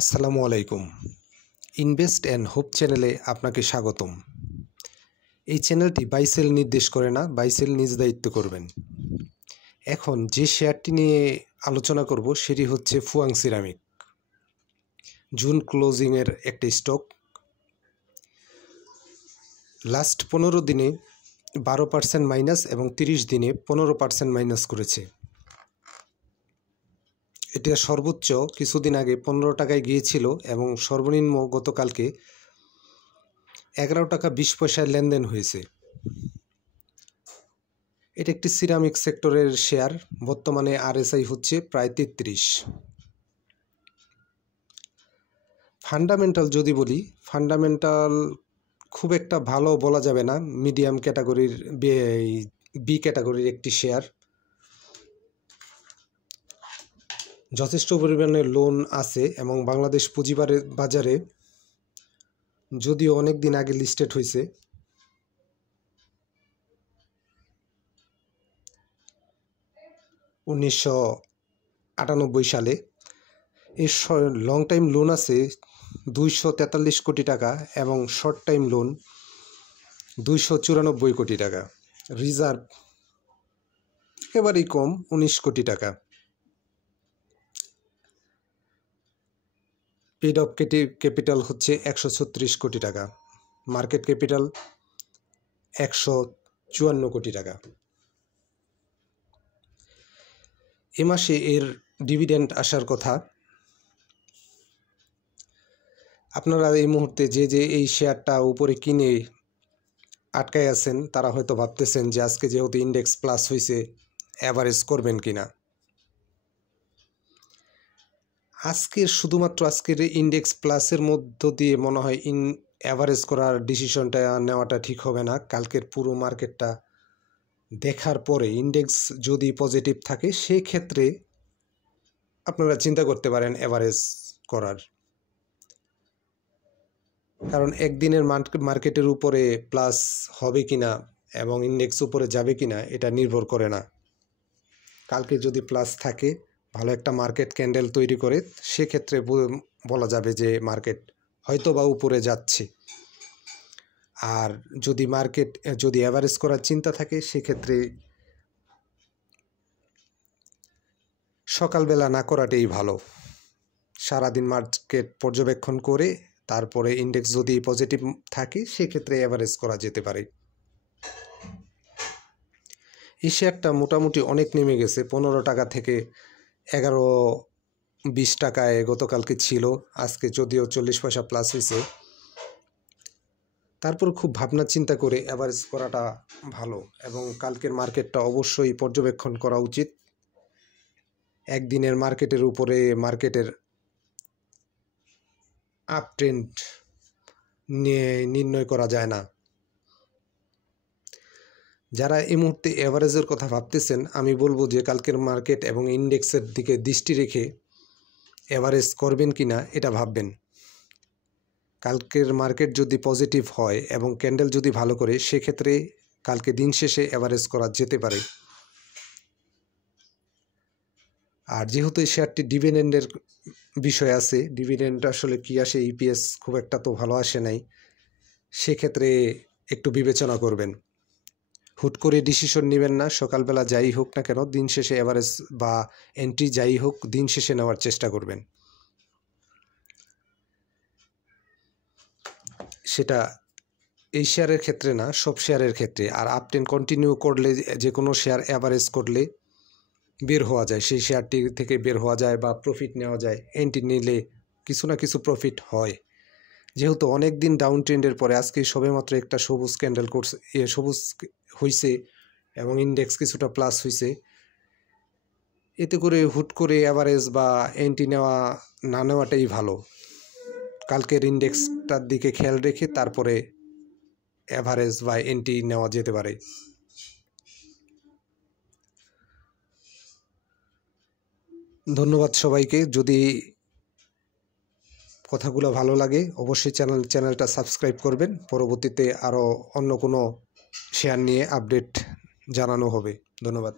আসসালামু আলাইকুম। Invest and hope চ্যানেলে আপনাকে স্বাগতম। এই চ্যানেলটি বাই সেল নির্দেশ করে না, বাই সেল নিজ দায়িত্ব করবেন। এখন যে শেয়ারটি নিয়ে আলোচনা করব সেটি হচ্ছে ফুয়াং সিরামিক। জুন ক্লোজিংয়ের একটি স্টক। লাস্ট 15 দিনে 12% মাইনাস এবং 30 দিনে 15% মাইনাস করেছে। এটা সর্বোচ্চ কিছুদিন আগে 15 টাকায় গিয়েছিল এবং সর্বনিম্ন গতকালকে 11 টাকা 20 পয়সায় লেনদেন হয়েছে। এটা একটি সিরামিক সেক্টরের শেয়ার। বর্তমানে RSI হচ্ছে প্রায় 33। ফান্ডামেন্টাল যদি বলি, ফান্ডামেন্টাল খুব একটা ভালো বলা যাবে না। মিডিয়াম ক্যাটাগরির বি ক্যাটাগরির একটি শেয়ার। যথেষ্ট পরিমাণে লোন আছে এবং বাংলাদেশ পুঁজিবাজারে যদিও অনেক দিন আগে লিস্টেড হয়েছে, (1998) সালে। এর লং টাইম লোন আছে 243 কোটি টাকা এবং শর্ট টাইম লোন 294 কোটি টাকা। রিজার্ভ একেবারেই কম, 19 কোটি টাকা। পেড অফ ক্যাপিটাল হচ্ছে 136 কোটি টাকা। মার্কেট ক্যাপিটাল 154 কোটি টাকা। এ মাসে এর ডিভিডেন্ড আসার কথা। আপনারা এই মুহূর্তে যে এই শেয়ারটা উপরে কিনে আটকায় আছেন তারা হয়তো ভাবতেছেন যে আজকে যেহেতু ইন্ডেক্স প্লাস হয়েছে অ্যাভারেজ করবেন কিনা। শুধুমাত্র আজকের ইন্ডেক্স প্লাসের মধ্য দিয়ে মনে হয় অ্যাভারেজ করার ডিসিশনটা নেওয়াটা ঠিক হবে না। কালকের পুরো মার্কেটটা দেখার পরে ইন্ডেক্স যদি পজিটিভ থাকে সেক্ষেত্রে আপনারা চিন্তা করতে পারেন অ্যাভারেজ করার। কারণ একদিনের মার্কেটের উপরে প্লাস হবে কিনা এবং ইন্ডেক্স উপরে যাবে কিনা এটা নির্ভর করে না। কালকে যদি প্লাস থাকে, ভালো একটা মার্কেট ক্যান্ডেল তৈরি করে, সেক্ষেত্রে বলা যাবে যে মার্কেট হয়তো বা উপরে যাচ্ছে। আর যদি যদি অ্যাভারেজ করার চিন্তা থাকে সেক্ষেত্রে সকালবেলা না করাটাই ভালো। সারাদিন মার্কেট পর্যবেক্ষণ করে তারপরে ইন্ডেক্স যদি পজিটিভ থাকে সেক্ষেত্রে অ্যাভারেজ করা যেতে পারে। এই শেয়ারটা মোটামুটি অনেক নেমে গেছে। 15 টাকা থেকে 11-20 টাকায় গতকালকে ছিল। আজকে যদিও 40 পয়সা প্লাস হয়েছে, তারপর খুব ভাবনা চিন্তা করে অ্যাভারেজ করাটা ভালো এবং কালকের মার্কেটটা অবশ্যই পর্যবেক্ষণ করা উচিত। একদিনের মার্কেটের উপরে মার্কেটের আপ ট্রেন্ড নির্ণয় করা যায় না। যারা এই মুহূর্তে অ্যাভারেজের কথা ভাবতেছেন, আমি বলবো যে কালকের মার্কেট এবং ইন্ডেক্সের দিকে দৃষ্টি রেখে অ্যাভারেজ করবেন কিনা এটা ভাববেন। কালকের মার্কেট যদি পজিটিভ হয় এবং ক্যান্ডেল যদি ভালো করে, সেক্ষেত্রে কালকে দিন শেষে অ্যাভারেজ করা যেতে পারে। আর যেহেতু এই শেয়ারটি ডিভিডেন্ডের বিষয় আছে, ডিভিডেন্ড আসলে কি আসে, ইপিএস খুব একটা তো ভালো আসে নাই, সেক্ষেত্রে একটু বিবেচনা করবেন। হুট করে ডিসিশন নেবেন না। সকালবেলা যাই হোক না কেন, দিন শেষে অ্যাভারেজ বা এন্ট্রি যাই হোক, দিন শেষে নেওয়ার চেষ্টা করবেন। সেটা এই শেয়ারের ক্ষেত্রে না, সব শেয়ারের ক্ষেত্রে। আর আপট্রেন কন্টিনিউ করলে, যে কোনো শেয়ার অ্যাভারেজ করলে বের হওয়া যায়, সেই শেয়ারটি থেকে বের হওয়া যায় বা প্রফিট নেওয়া যায়। এন্ট্রি নিলে কিছু না কিছু প্রফিট হয়। যেহেতু অনেক দিন ডাউন ট্রেন্ডের পরে আজকে সবেমাত্র একটা সবুজ ক্যান্ডেল করছে, সবুজ হয়েছে এবং ইন্ডেক্স কিছুটা প্লাস হয়েছে, এতে করে হুট করে অ্যাভারেজ বা এন্ট্রি না নেওয়াটাই ভালো। কালকের ইন্ডেক্সটার দিকে খেয়াল রেখে তারপরে অ্যাভারেজ বা এন্ট্রি নেওয়া যেতে পারে। ধন্যবাদ সবাইকে। যদি কথাগুলো ভালো লাগে অবশ্যই চ্যানেলটা সাবস্ক্রাইব করবেন। পরবর্তীতে আরও অন্য কোনো শেয়ার নিয়ে আপডেট জানানো হবে। ধন্যবাদ।